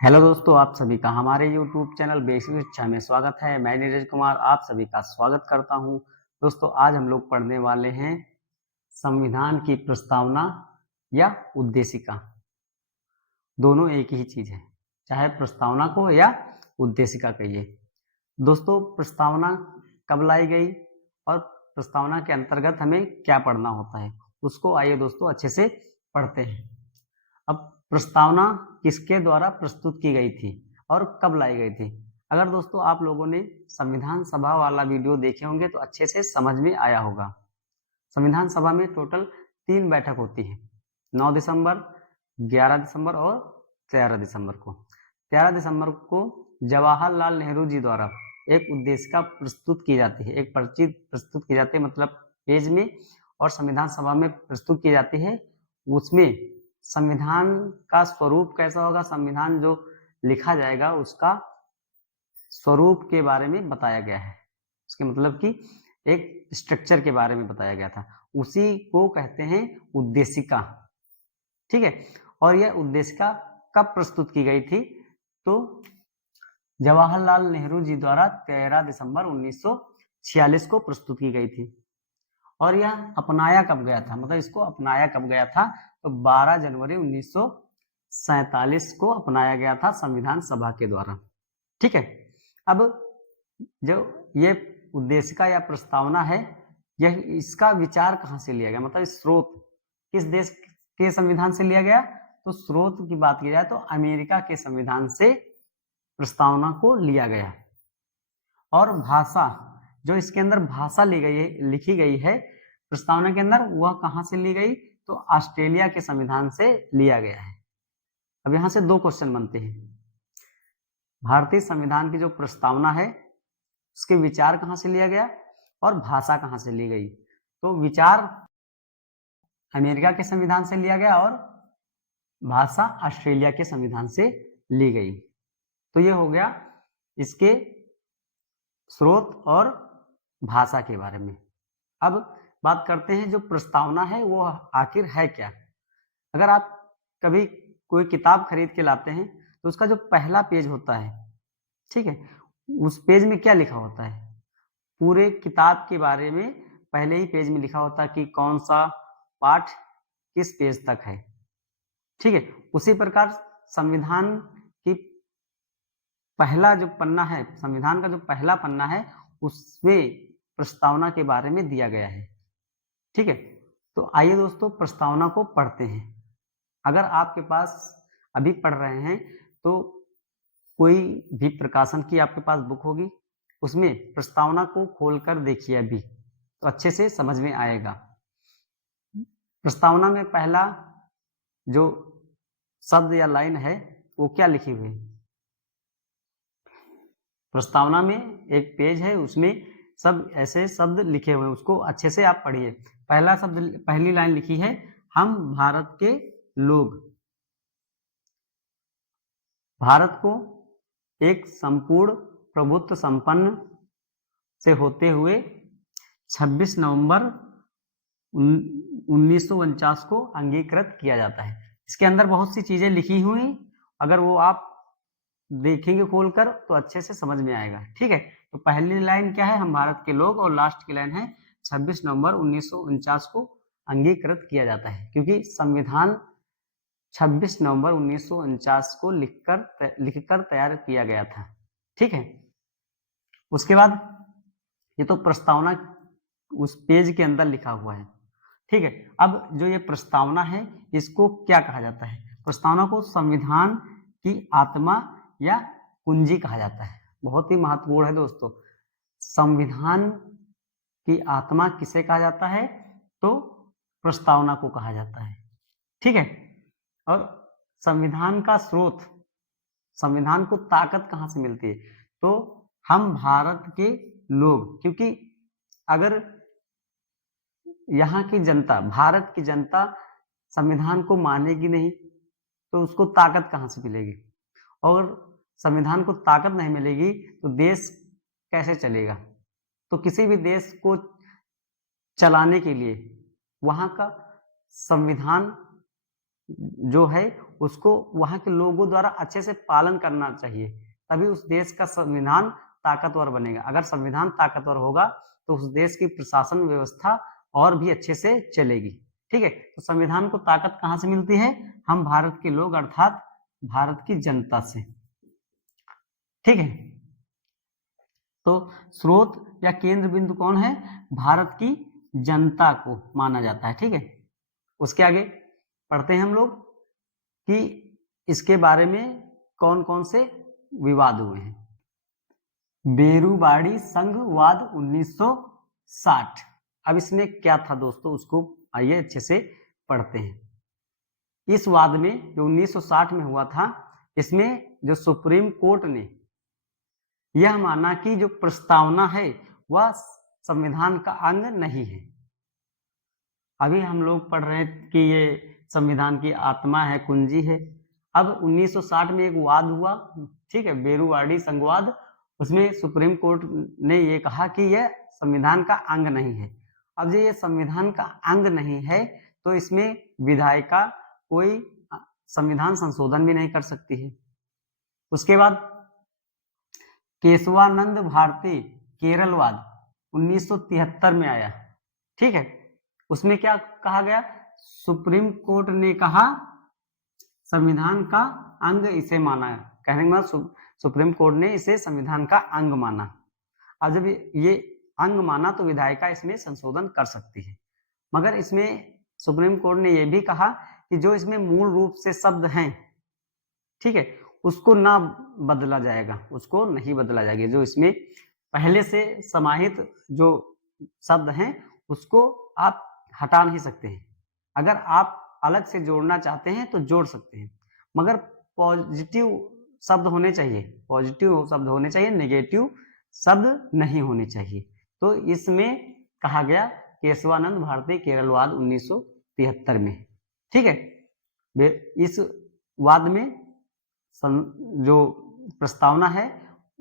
Hello दोस्तों, आप सभी का हमारे YouTube चैनल बेसिक शिक्षा में स्वागत है। मैं नीरज कुमार आप सभी का स्वागत करता हूं। दोस्तों, आज हम लोग पढ़ने वाले हैं संविधान की प्रस्तावना या उद्देशिका। दोनों एक ही चीज है, चाहे प्रस्तावना को या उद्देशिका कहिए। दोस्तों, प्रस्तावना कब लाई गई और प्रस्तावना के अंतर्गत हमें क्या पढ़ना होता है, उसको आइए दोस्तों अच्छे से पढ़ते हैं। अब प्रस्तावना किसके द्वारा प्रस्तुत की गई थी और कब लाई गई थी? अगर दोस्तों आप लोगों ने संविधान सभा वाला वीडियो देखे होंगे तो अच्छे से समझ में आया होगा। संविधान सभा में टोटल 3 बैठक होती है, 9 दिसंबर, 11 दिसंबर और 13 दिसंबर को। 13 दिसंबर को जवाहरलाल नेहरू जी द्वारा एक उद्देशिका प्रस्तुत की जाती है, एक पर्ची प्रस्तुत की जाती है, मतलब पेज में, और संविधान सभा में प्रस्तुत की जाती है। उसमें संविधान का स्वरूप कैसा होगा, संविधान जो लिखा जाएगा उसका स्वरूप के बारे में बताया गया है। उसके मतलब कि एक स्ट्रक्चर के बारे में बताया गया था, उसी को कहते हैं उद्देशिका। ठीक है, और यह उद्देशिका कब प्रस्तुत की गई थी? तो जवाहरलाल नेहरू जी द्वारा 13 दिसंबर 1946 को प्रस्तुत की गई थी। और यह अपनाया कब गया था, मतलब इसको अपनाया कब गया था? तो 12 जनवरी 1947 को अपनाया गया था संविधान सभा के द्वारा। ठीक है, अब जो ये उद्देशिका या प्रस्तावना है, यह इसका विचार कहाँ से लिया गया, मतलब स्रोत किस देश के संविधान से लिया गया? तो स्रोत की बात की जाए तो अमेरिका के संविधान से प्रस्तावना को लिया गया। और भाषा, जो इसके अंदर भाषा ली गई है, लिखी गई है प्रस्तावना के अंदर, वह कहां से ली गई? तो ऑस्ट्रेलिया के संविधान से लिया गया है। अब यहां से 2 क्वेश्चन बनते हैं। भारतीय संविधान की जो प्रस्तावना है उसके विचार कहां से लिया गया और भाषा कहां से ली गई? तो विचार अमेरिका के संविधान से लिया गया और भाषा ऑस्ट्रेलिया के संविधान से ली गई। तो ये हो गया इसके स्रोत और भाषा के बारे में। अब बात करते हैं जो प्रस्तावना है वो आखिर है क्या। अगर आप कभी कोई किताब खरीद के लाते हैं तो उसका जो पहला पेज होता है, ठीक है, उस पेज में क्या लिखा होता है? पूरे किताब के बारे में पहले ही पेज में लिखा होता है कि कौन सा पाठ किस पेज तक है। ठीक है, उसी प्रकार संविधान की पहला जो पन्ना है, संविधान का जो पहला पन्ना है, उसमें प्रस्तावना के बारे में दिया गया है। ठीक है, तो आइए दोस्तों प्रस्तावना को पढ़ते हैं। अगर आपके पास अभी पढ़ रहे हैं तो कोई भी प्रकाशन की आपके पास बुक होगी, उसमें प्रस्तावना को खोलकर देखिए अभी, तो अच्छे से समझ में आएगा। प्रस्तावना में पहला जो शब्द या लाइन है वो क्या लिखी हुई? प्रस्तावना में एक पेज है, उसमें सब ऐसे शब्द लिखे हुए हैं, उसको अच्छे से आप पढ़िए। पहला शब्द, पहली लाइन लिखी है, हम भारत के लोग। भारत को एक संपूर्ण प्रभुत्व संपन्न से होते हुए 26 नवंबर 1949 को अंगीकृत किया जाता है। इसके अंदर बहुत सी चीजें लिखी हुई, अगर वो आप देखेंगे खोलकर तो अच्छे से समझ में आएगा। ठीक है, तो पहली लाइन क्या है? हम भारत के लोग, और लास्ट की लाइन है 26 नवंबर 1949 को अंगीकृत किया जाता है, क्योंकि संविधान 26 नवंबर 1949 को लिखकर तैयार किया गया था। ठीक है, उसके बाद ये तो प्रस्तावना उस पेज के अंदर लिखा हुआ है। ठीक है, अब जो ये प्रस्तावना है इसको क्या कहा जाता है? प्रस्तावना को संविधान की आत्मा या कुंजी कहा जाता है। बहुत ही महत्वपूर्ण है दोस्तों। संविधान की आत्मा किसे कहा जाता है? तो प्रस्तावना को कहा जाता है। ठीक है, और संविधान का स्रोत, संविधान को ताकत कहां से मिलती है? तो हम भारत के लोग, क्योंकि अगर यहाँ की जनता, भारत की जनता संविधान को मानेगी नहीं तो उसको ताकत कहां से मिलेगी? और संविधान को ताकत नहीं मिलेगी तो देश कैसे चलेगा? तो किसी भी देश को चलाने के लिए वहां का संविधान जो है उसको वहां के लोगों द्वारा अच्छे से पालन करना चाहिए, तभी उस देश का संविधान ताकतवर बनेगा। अगर संविधान ताकतवर होगा तो उस देश की प्रशासन व्यवस्था और भी अच्छे से चलेगी। ठीक है, तो संविधान को ताकत कहां से मिलती है? हम भारत के लोग अर्थात भारत की जनता से। ठीक है, तो स्रोत या केंद्र बिंदु कौन है? भारत की जनता को माना जाता है। ठीक है, उसके आगे पढ़ते हैं हम लोग कि इसके बारे में कौन कौन से विवाद हुए हैं। बेरूबाड़ी संघवाद 1960। अब इसमें क्या था दोस्तों, उसको आइए अच्छे से पढ़ते हैं। इस वाद में जो 1960 में हुआ था, इसमें जो सुप्रीम कोर्ट ने यह माना कि जो प्रस्तावना है वह संविधान का अंग नहीं है। अभी हम लोग पढ़ रहे हैं कि ये संविधान की आत्मा है, कुंजी है। अब 1960 में एक वाद हुआ, ठीक है, बेरूवाड़ी संघवाद। उसमें सुप्रीम कोर्ट ने ये कहा कि यह संविधान का अंग नहीं है। अब ये संविधान का अंग नहीं है तो इसमें विधायिका कोई संविधान संशोधन भी नहीं कर सकती है। उसके बाद केशवानंद भारती केरलवाद 1973 में आया। ठीक है, उसमें क्या कहा गया? सुप्रीम कोर्ट ने कहा संविधान का अंग इसे माना, कहने का मतलब सुप्रीम कोर्ट ने इसे संविधान का अंग माना। अब जब ये अंग माना तो विधायिका इसमें संशोधन कर सकती है, मगर इसमें सुप्रीम कोर्ट ने यह भी कहा कि जो इसमें मूल रूप से शब्द हैं, ठीक है, उसको ना बदला जाएगा, उसको नहीं बदला जाएगा। जो इसमें पहले से समाहित जो शब्द हैं उसको आप हटा नहीं सकते हैं। अगर आप अलग से जोड़ना चाहते हैं तो जोड़ सकते हैं, मगर पॉजिटिव शब्द होने चाहिए, पॉजिटिव शब्द होने चाहिए, नेगेटिव शब्द नहीं होने चाहिए। तो इसमें कहा गया केशवानंद भारती केरलवाद 1973 में। ठीक है, इस वाद में जो प्रस्तावना है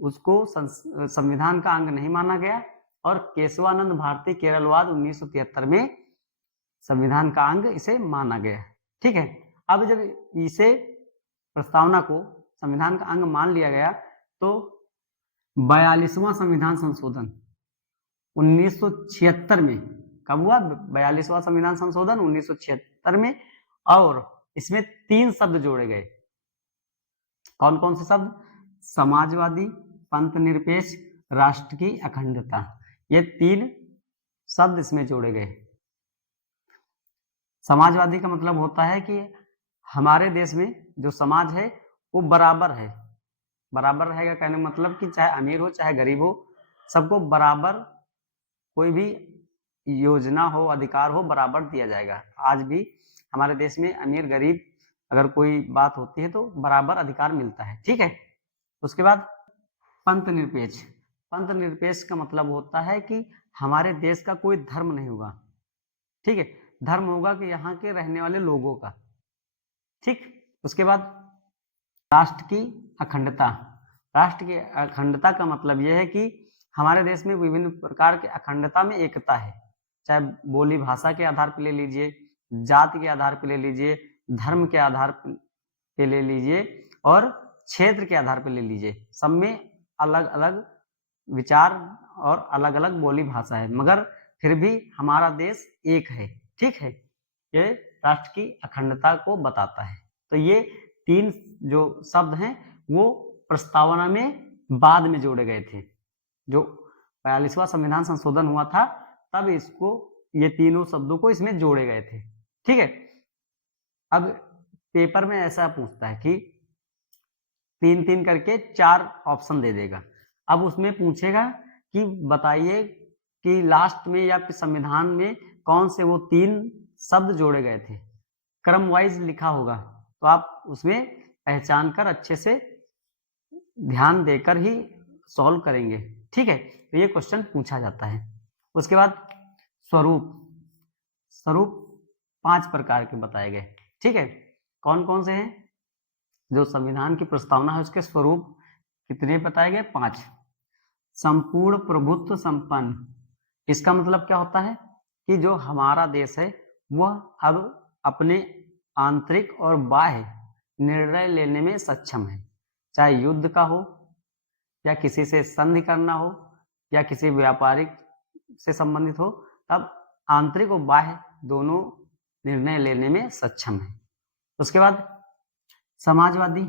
उसको संविधान का अंग नहीं माना गया और केशवानंद भारती केरलवाद 1973 में संविधान का अंग इसे माना गया। ठीक है, अब जब इसे प्रस्तावना को संविधान का अंग मान लिया गया तो 42वां संविधान संशोधन 1976 में कब हुआ? 42वां संविधान संशोधन 1976 में, और इसमें 3 शब्द जोड़े गए। कौन कौन से शब्द? समाजवादी, पंथ निरपेक्ष, राष्ट्र की अखंडता। ये 3 शब्द इसमें जोड़े गए। समाजवादी का मतलब होता है कि हमारे देश में जो समाज है वो बराबर है। बराबर रहेगा कहने का मतलब कि चाहे अमीर हो चाहे गरीब हो, सबको बराबर कोई भी योजना हो, अधिकार हो, बराबर दिया जाएगा। आज भी हमारे देश में अमीर गरीब अगर कोई बात होती है तो बराबर अधिकार मिलता है। ठीक है, उसके बाद पंथ निरपेक्ष। पंथ निरपेक्ष का मतलब होता है कि हमारे देश का कोई धर्म नहीं होगा। ठीक है, धर्म होगा कि यहाँ के रहने वाले लोगों का। ठीक, उसके बाद राष्ट्र की अखंडता। राष्ट्र की अखंडता का मतलब यह है कि हमारे देश में विभिन्न प्रकार के अखंडता में एकता है, चाहे बोली भाषा के आधार पर ले लीजिए, जाति के आधार पर ले लीजिए, धर्म के आधार पे ले लीजिए और क्षेत्र के आधार पर ले लीजिए, सब में अलग अलग विचार और अलग अलग बोली भाषा है, मगर फिर भी हमारा देश एक है। ठीक है, ये राष्ट्र की अखंडता को बताता है। तो ये 3 जो शब्द हैं वो प्रस्तावना में बाद में जोड़े गए थे। जो 42वां संविधान संशोधन हुआ था तब इसको, ये तीनों शब्दों को इसमें जोड़े गए थे। ठीक है, अब पेपर में ऐसा पूछता है कि 3-3 करके 4 ऑप्शन दे देगा। अब उसमें पूछेगा कि बताइए कि लास्ट में या संविधान में कौन से वो 3 शब्द जोड़े गए थे। क्रम वाइज लिखा होगा तो आप उसमें पहचान कर अच्छे से ध्यान देकर ही सॉल्व करेंगे। ठीक है, तो ये क्वेश्चन पूछा जाता है। उसके बाद स्वरूप। स्वरूप 5 प्रकार के बताए गए। ठीक है, कौन कौन से हैं? जो संविधान की प्रस्तावना है उसके स्वरूप कितने बताए गए? 5। संपूर्ण प्रभुत्व संपन्न। इसका मतलब क्या होता है कि जो हमारा देश है वह अब अपने आंतरिक और बाह्य निर्णय लेने में सक्षम है, चाहे युद्ध का हो या किसी से संधि करना हो या किसी व्यापारिक से संबंधित हो, तब आंतरिक और बाह्य दोनों निर्णय लेने में सक्षम है। उसके बाद समाजवादी,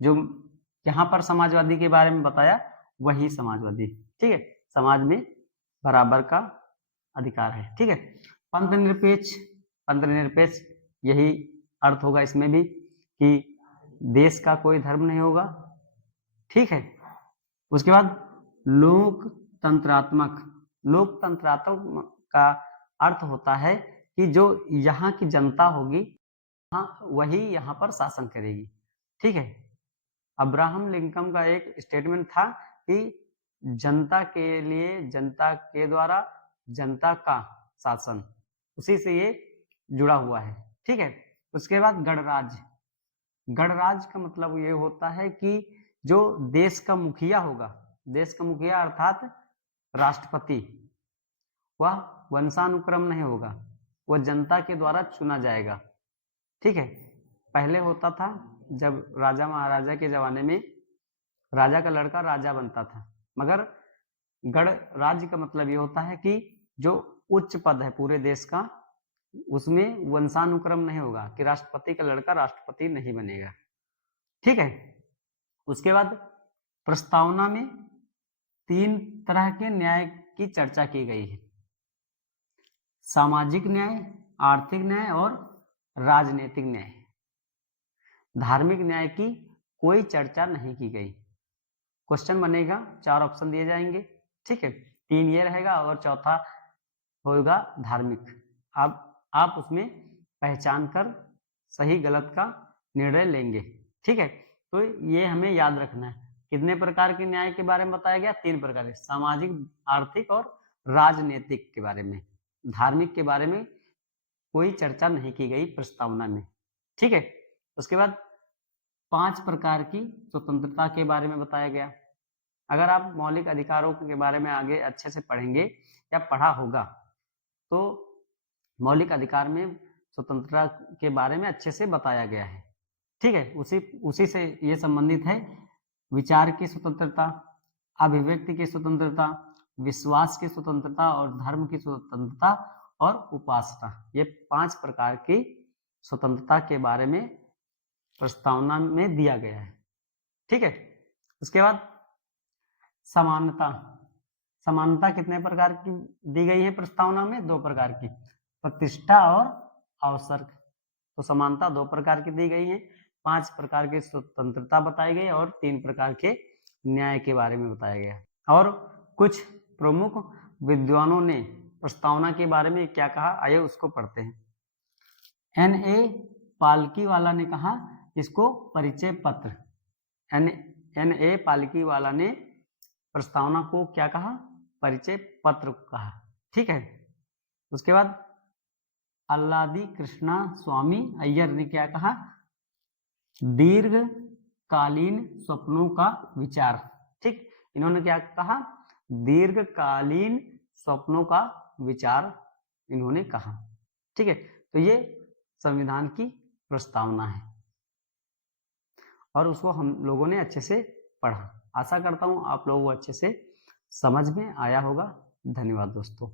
जो यहाँ पर समाजवादी के बारे में बताया वही समाजवादी, ठीक है, समाज में बराबर का अधिकार है, ठीक है। पंथनिरपेक्ष यही अर्थ होगा इसमें भी कि देश का कोई धर्म नहीं होगा, ठीक है। उसके बाद लोकतंत्रात्मक का अर्थ होता है कि जो यहाँ की जनता होगी वही यहाँ पर शासन करेगी, ठीक है। अब्राहम लिंकन का एक स्टेटमेंट था कि जनता के लिए, जनता के द्वारा, जनता का शासन, उसी से ये जुड़ा हुआ है, ठीक है। उसके बाद गणराज्य। गणराज्य का मतलब ये होता है कि जो देश का मुखिया होगा, देश का मुखिया अर्थात राष्ट्रपति, वह वंशानुक्रम नहीं होगा, वह जनता के द्वारा चुना जाएगा, ठीक है। पहले होता था जब राजा महाराजा के जमाने में राजा का लड़का राजा बनता था, मगर गणराज्य का मतलब ये होता है कि जो उच्च पद है पूरे देश का, उसमें वंशानुक्रम नहीं होगा कि राष्ट्रपति का लड़का राष्ट्रपति नहीं बनेगा, ठीक है। उसके बाद प्रस्तावना में 3 तरह के न्याय की चर्चा की गई है, सामाजिक न्याय, आर्थिक न्याय और राजनीतिक न्याय। धार्मिक न्याय की कोई चर्चा नहीं की गई। क्वेश्चन बनेगा, 4 ऑप्शन दिए जाएंगे, ठीक है, 3 ये रहेगा और चौथा होगा धार्मिक। अब आप उसमें पहचान कर सही गलत का निर्णय लेंगे, ठीक है। तो ये हमें याद रखना है। कितने प्रकार के न्याय के बारे में बताया गया? 3 प्रकार के, सामाजिक, आर्थिक और राजनीतिक के बारे में। धार्मिक के बारे में कोई चर्चा नहीं की गई प्रस्तावना में, ठीक है। उसके बाद 5 प्रकार की स्वतंत्रता के बारे में बताया गया। अगर आप मौलिक अधिकारों के बारे में आगे अच्छे से पढ़ेंगे या पढ़ा होगा तो मौलिक अधिकार में स्वतंत्रता के बारे में अच्छे से बताया गया है, ठीक है। उसी से ये संबंधित है विचार की स्वतंत्रता, अभिव्यक्ति की स्वतंत्रता, विश्वास की स्वतंत्रता और धर्म की स्वतंत्रता और उपासना। ये 5 प्रकार की स्वतंत्रता के बारे में प्रस्तावना में दिया गया है, ठीक है। उसके बाद समानता। समानता कितने प्रकार की दी गई है प्रस्तावना में? 2 प्रकार की, प्रतिष्ठा और अवसर। तो समानता 2 प्रकार की दी गई है, 5 प्रकार की स्वतंत्रता बताई गई और 3 प्रकार के न्याय के बारे में बताया गया। और कुछ प्रमुख विद्वानों ने प्रस्तावना के बारे में क्या कहा, आइए उसको पढ़ते हैं। N.A. पालकीवाला ने कहा इसको परिचय पत्र। N.A. पालकीवाला ने प्रस्तावना को क्या कहा? परिचय पत्र कहा, ठीक है। उसके बाद अल्लादी कृष्णा स्वामी अय्यर ने क्या कहा? दीर्घकालीन स्वप्नों का विचार, ठीक। इन्होंने क्या कहा? दीर्घकालीन स्वप्नों का विचार इन्होंने कहा, ठीक है। तो ये संविधान की प्रस्तावना है और उसको हम लोगों ने अच्छे से पढ़ा। आशा करता हूं आप लोगों को अच्छे से समझ में आया होगा। धन्यवाद दोस्तों।